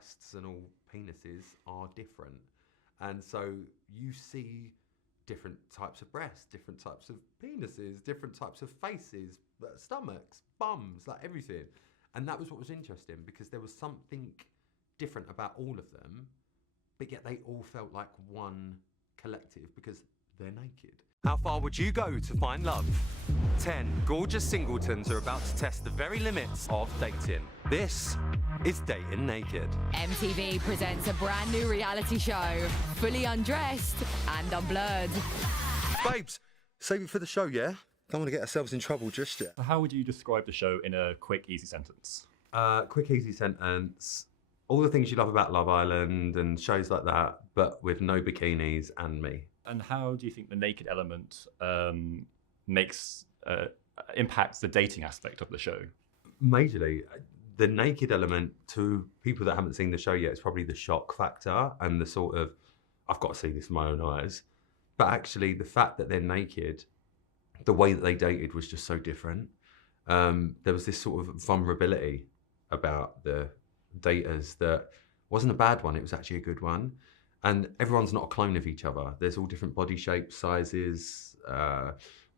breasts and all penises are different. And so you see different types of breasts, different types of penises, different types of faces, stomachs, bums, like everything. And that was what was interesting, because there was something different about all of them, but yet they all felt like one collective because they're naked. How far would you go to find love? 10 gorgeous singletons are about to test the very limits of dating. This is Dating Naked. MTV presents a brand new reality show, fully undressed and unblurred. Babes, save it for the show, yeah? Don't want to get ourselves in trouble just yet. How would you describe the show in a quick, easy sentence? Quick, easy sentence. All the things you love about Love Island and shows like that, but with no bikinis and me. And how do you think the naked element impacts the dating aspect of the show? Majorly. The naked element, to people that haven't seen the show yet, is probably the shock factor and the sort of, I've got to see this with my own eyes. But actually, the fact that they're naked, the way that they dated was just so different. There was this sort of vulnerability about the daters that wasn't a bad one, it was actually a good one. And everyone's not a clone of each other. There's all different body shapes, sizes,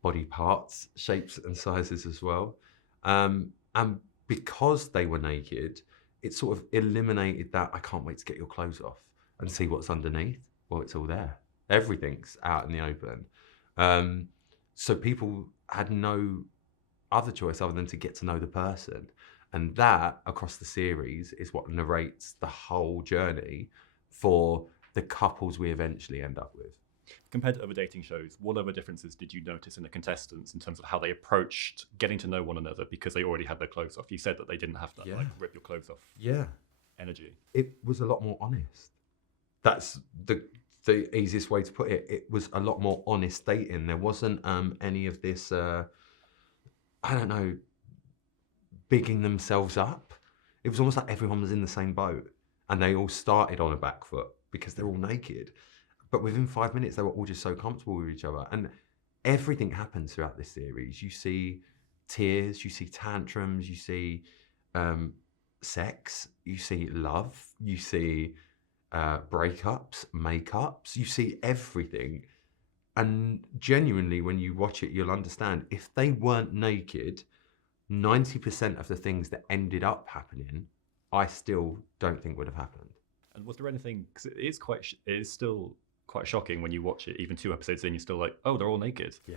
body parts, shapes and sizes as well. And because they were naked, it sort of eliminated that, I can't wait to get your clothes off and see what's underneath. Well, it's all there. Everything's out in the open. So people had no other choice other than to get to know the person. And that, across the series, is what narrates the whole journey for the couples we eventually end up with. Compared to other dating shows, what other differences did you notice in the contestants in terms of how they approached getting to know one another because they already had their clothes off? You said that they didn't have that, like, rip your clothes off energy. It was a lot more honest. That's the easiest way to put it. It was a lot more honest dating. There wasn't any of this, I don't know, bigging themselves up. It was almost like everyone was in the same boat and they all started on a back foot because they're all naked. But within 5 minutes, they were all just so comfortable with each other. And everything happens throughout this series. You see tears, you see tantrums, you see sex, you see love, you see breakups, makeups, you see everything. And genuinely, when you watch it, you'll understand if they weren't naked, 90% of the things that ended up happening, I still don't think would have happened. And was there anything, because it is still quite shocking when you watch it, even 2 episodes in, you're still like, oh, they're all naked. Yeah.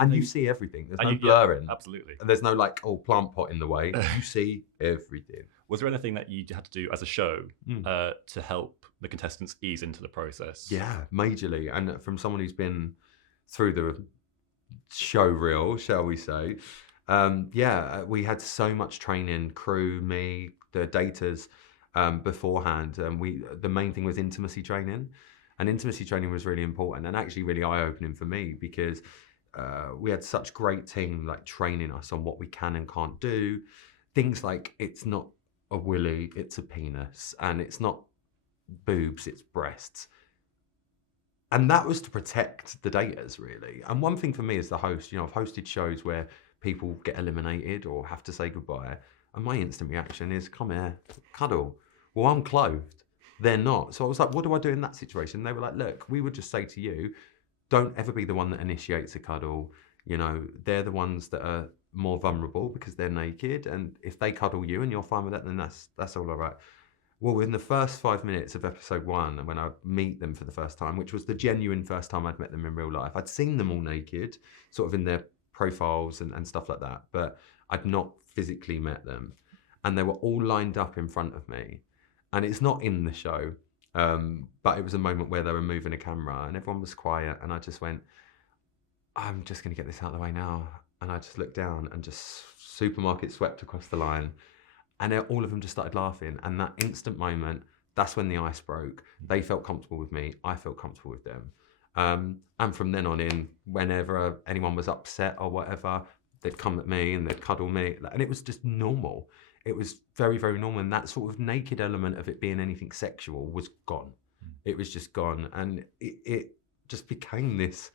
And you see everything. There's no blurring. Yeah, absolutely. And there's no like, oh, plant pot in the way. You see everything. Was there anything that you had to do as a show to help the contestants ease into the process? Yeah, majorly. And from someone who's been through the show reel, shall we say, we had so much training, crew, me, the daters beforehand. And the main thing was intimacy training. And intimacy training was really important and actually really eye-opening for me because we had such great team like training us on what we can and can't do. Things like it's not a willy, it's a penis, and it's not boobs, it's breasts. And that was to protect the daters, really. And one thing for me as the host, I've hosted shows where people get eliminated or have to say goodbye, and my instant reaction is, come here, cuddle. Well, I'm clothed. They're not. So I was like, what do I do in that situation? They were like, look, we would just say to you, don't ever be the one that initiates a cuddle. They're the ones that are more vulnerable because they're naked. And if they cuddle you and you're fine with that, then that's all right. Well, in the first 5 minutes of episode 1, when I meet them for the first time, which was the genuine first time I'd met them in real life, I'd seen them all naked, sort of in their profiles and stuff like that, but I'd not physically met them. And they were all lined up in front of me. And it's not in the show, but it was a moment where they were moving a camera and everyone was quiet. And I just went, I'm just going to get this out of the way now. And I just looked down and just supermarket swept across the line. And all of them just started laughing. And that instant moment, that's when the ice broke. They felt comfortable with me. I felt comfortable with them. And from then on in, whenever anyone was upset or whatever, they'd come at me and they'd cuddle me. And it was just normal. It was very, very normal. And that sort of naked element of it being anything sexual was gone. It was just gone. And it just became this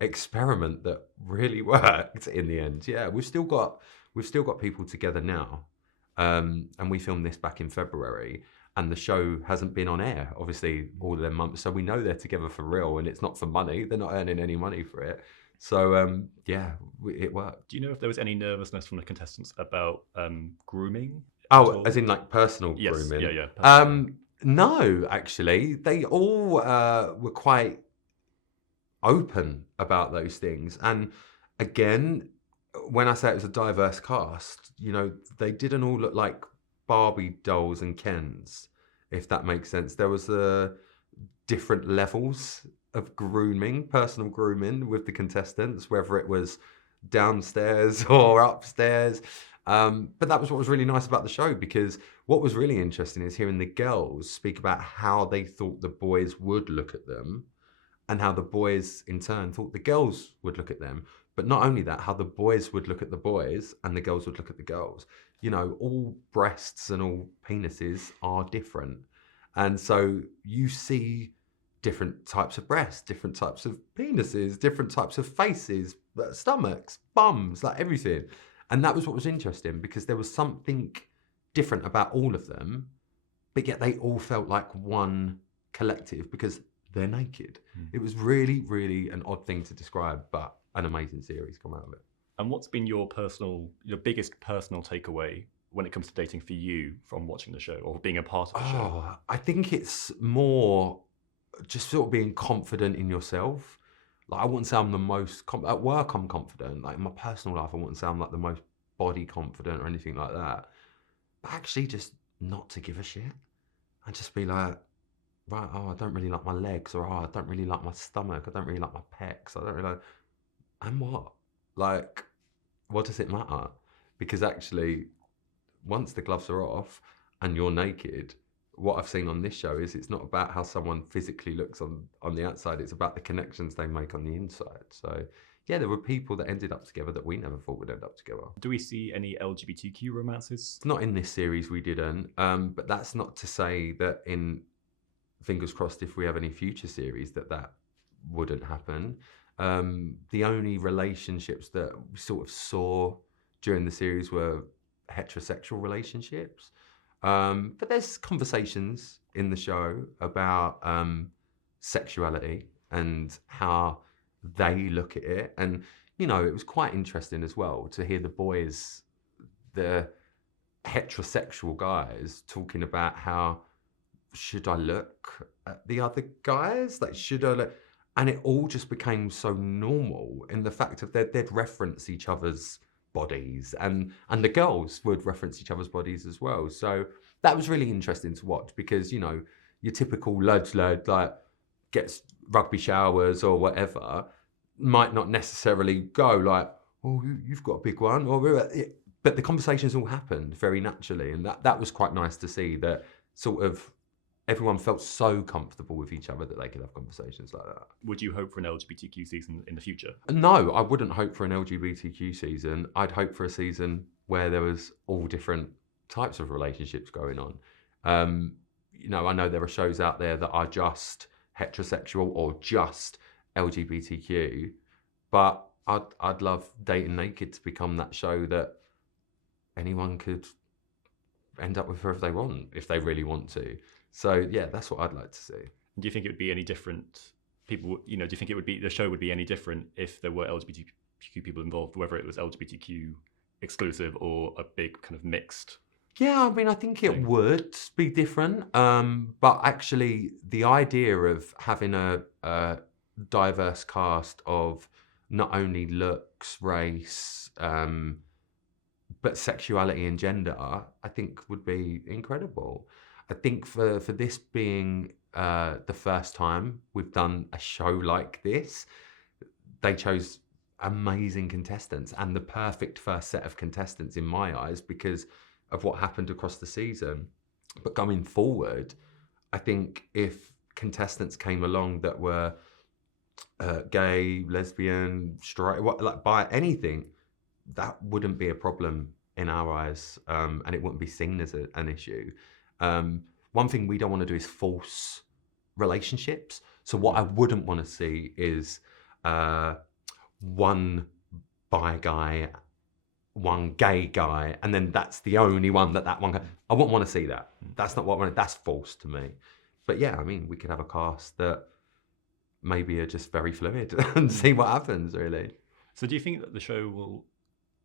experiment that really worked in the end. Yeah, we've still got people together now. And we filmed this back in February, and the show hasn't been on air, obviously, all of them months. So we know they're together for real, and it's not for money. They're not earning any money for it. So, yeah, it worked. Do you know if there was any nervousness from the contestants about grooming? Oh, as in like personal grooming? Yeah. No, actually. They all were quite open about those things. And again, when I say it was a diverse cast, you know, they didn't all look like Barbie dolls and Kens, if that makes sense. There was different levels of grooming, personal grooming with the contestants, whether it was downstairs or upstairs. But that was what was really nice about the show, because what was really interesting is hearing the girls speak about how they thought the boys would look at them, and how the boys in turn thought the girls would look at them. But not only that, how the boys would look at the boys and the girls would look at the girls. You know, all breasts and all penises are different. And so you see different types of breasts, different types of penises, different types of faces, stomachs, bums, like everything. And that was what was interesting, because there was something different about all of them, but yet they all felt like one collective because they're naked. It was really, really an odd thing to describe, but an amazing series come out of it. And what's been your biggest personal takeaway when it comes to dating for you from watching the show or being a part of the show? I think it's more just sort of being confident in yourself. Like, I wouldn't say I'm the most at work I'm confident. Like in my personal life, I wouldn't say I'm like the most body confident or anything like that. But actually just not to give a shit and just be like, right, I don't really like my legs, or I don't really like my stomach, I don't really like my pecs, I don't really like... And what? Like, what does it matter? Because actually, once the gloves are off and you're naked, what I've seen on this show is it's not about how someone physically looks on the outside, it's about the connections they make on the inside. So yeah, there were people that ended up together that we never thought would end up together. Do we see any LGBTQ romances? Not in this series, we didn't. But that's not to say that in, fingers crossed, if we have any future series, that wouldn't happen. The only relationships that we sort of saw during the series were heterosexual relationships. But there's conversations in the show about sexuality and how they look at it. And, you know, it was quite interesting as well to hear the boys, the heterosexual guys, talking about how, should I look at the other guys? Like, should I look? And it all just became so normal in the fact of they'd reference each other's bodies, and the girls would reference each other's bodies as well. So that was really interesting to watch, because, you know, your typical lad like gets rugby showers or whatever might not necessarily go like, oh, you've got a big one, but the conversations all happened very naturally, and that was quite nice to see, that sort of everyone felt so comfortable with each other that they could have conversations like that. Would you hope for an LGBTQ season in the future? No, I wouldn't hope for an LGBTQ season. I'd hope for a season where there was all different types of relationships going on. You know, I know there are shows out there that are just heterosexual or just LGBTQ, but I'd love Dating Naked to become that show that anyone could end up with whoever they want, if they really want to. So yeah, that's what I'd like to see. Do you think it would be any different? People, you know, do you think the show would be any different if there were LGBTQ people involved, whether it was LGBTQ exclusive or a big kind of mixed? Yeah, I mean, I think it would be different. But actually, the idea of having a diverse cast of not only looks, race, but sexuality and gender, I think would be incredible. I think for this being the first time we've done a show like this, they chose amazing contestants and the perfect first set of contestants in my eyes because of what happened across the season. But going forward, I think if contestants came along that were gay, lesbian, straight, like bi, anything, that wouldn't be a problem in our eyes, and it wouldn't be seen as an issue. One thing we don't want to do is force relationships. So what I wouldn't want to see is one bi guy one gay guy, and then that's the only one that one guy. I wouldn't want to see that. That's not what I want. That's false to me. But yeah, I mean, we could have a cast that maybe are just very fluid and see what happens, really. So do you think that the show will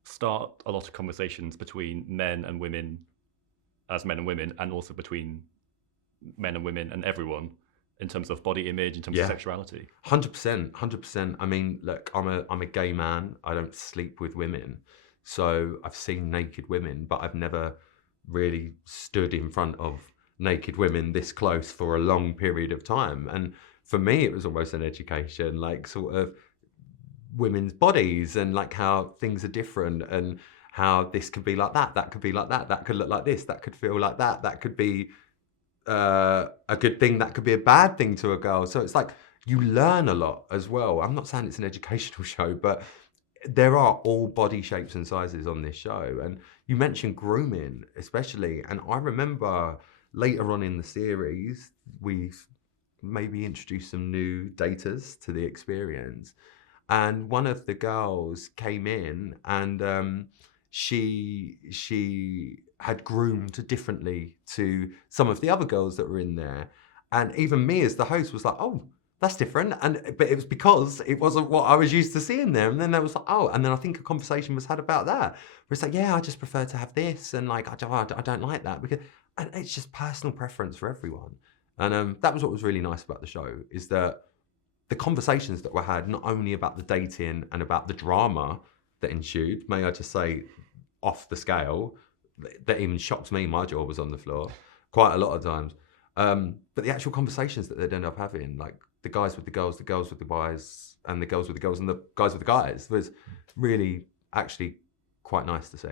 start a lot of conversations between men and women as men and women, and also between men and women and everyone in terms of body image, in terms of sexuality? 100%, 100%. I mean, look, I'm a gay man. I don't sleep with women. So I've seen naked women, but I've never really stood in front of naked women this close for a long period of time. And for me, it was almost an education, like sort of women's bodies and like how things are different and how this could be like that could be like that could look like this, that could feel like that could be a good thing, that could be a bad thing to a girl. So it's like you learn a lot as well. I'm not saying it's an educational show, but there are all body shapes and sizes on this show. And you mentioned grooming especially, and I remember later on in the series we maybe introduced some new daters to the experience, and one of the girls came in and she had groomed differently to some of the other girls that were in there, and even me as the host was like, oh, that's different. But it was because it wasn't what I was used to seeing there. And then there was like, oh, and then I think a conversation was had about that, where it's like, yeah, I just prefer to have this, and like I don't like that, because and it's just personal preference for everyone. And that was what was really nice about the show, is that the conversations that were had, not only about the dating and about the drama that ensued, may I just say, off the scale, that even shocked me, my jaw was on the floor quite a lot of times. But the actual conversations that they'd end up having, like the guys with the girls with the guys, and the girls with the girls and the guys with the guys, was really actually quite nice to see.